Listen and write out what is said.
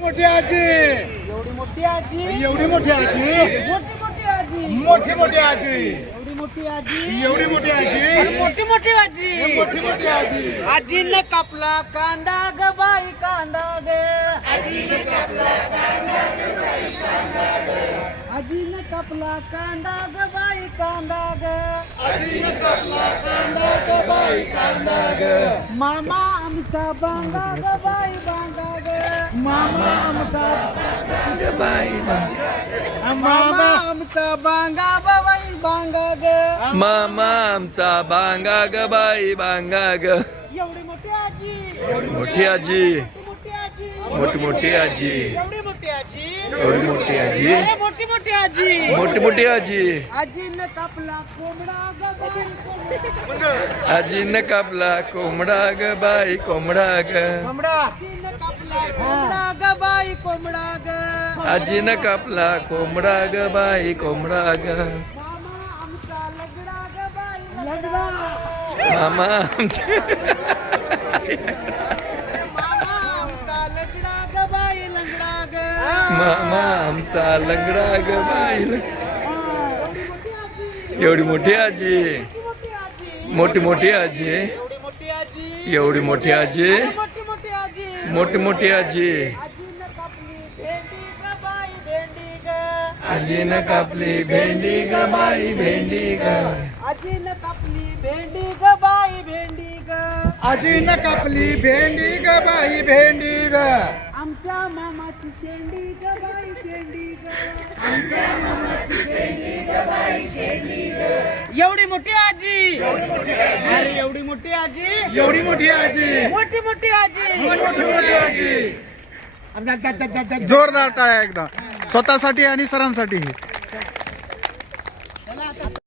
मोठी आजी, एवढी मोठी आजी, एवढी मोठी आजी, मोठी मोठी आजी, मोठी मोठी आजी, एवढी मोठी आजी, एवढी मोठी आजी, मोठी मोठी आजी, मोठी मोठी आजी. आजीनं कापला कांदा ग बाई कांदा ग, आजीनं कापला कांदा ग बाई कांदा ग, आजीनं कापला कांदा ग बाई कांदा ग, आजीनं कापला कांदा ग बाई कांदा ग. मामा आमचा बांगा ग बाई बांगा ग, मामा आमचा बाई मामा आमचा बांगा बाई बांगा ग, मामा आमचा बांगा ग बाई बांगा ग. एवढी मोठी आजी, मोठी आजी, मोठी आजी, मोठी मोठी आजी, एवढी मोठी आजी, एवढी मोठी आजी, मोठी मोठी आजी, मोठी मोठी आजी. आजीनं कापला कोंबडा ग बाई कोंबडा, आजीनं कापला कोंबडा ग बाई कोंबडा ग. आजीनं कापला कोंबडा ग बाई कोंबडा ग, आजीनं कापला कोंबडा ग बाई कोंबडा ग. मामा आमचा लगडा ग बाई लगडा, मामा आमचा मामा आमचा लगडा ग बाई लंगडा ग, मामा आमचा लंगडा ग बाई लंग- एवढी मोठी आजी, एवढी मोठी आजी, मोठी आजी, मोठी मोठी आजी, एवढी मोठी आजी, एवढी मोठी आजी, मोठी मोठी आजी, मोठी मोठी आजी. आजीनं कापली भेंडी ग बाई भेंडी ग, आजीनं कापली भेंडी ग बाई भेंडी ग. आजीनं कापली भेंडी ग बाई भेंडी ग, आजीनं कापली भेंडी ग बाई भेंडी ग. आमच्या मामाची शेंडी ग बाई शेंडी ग, एवढी मोठी आजी, अरे एवढी मोठी आजी, एवढी मोठी आजी, मोठी मोठी आजी, मोठी मोठी आजी. जोरदार टाळ्या एकदा स्वतःसाठी आणि सरांसाठी.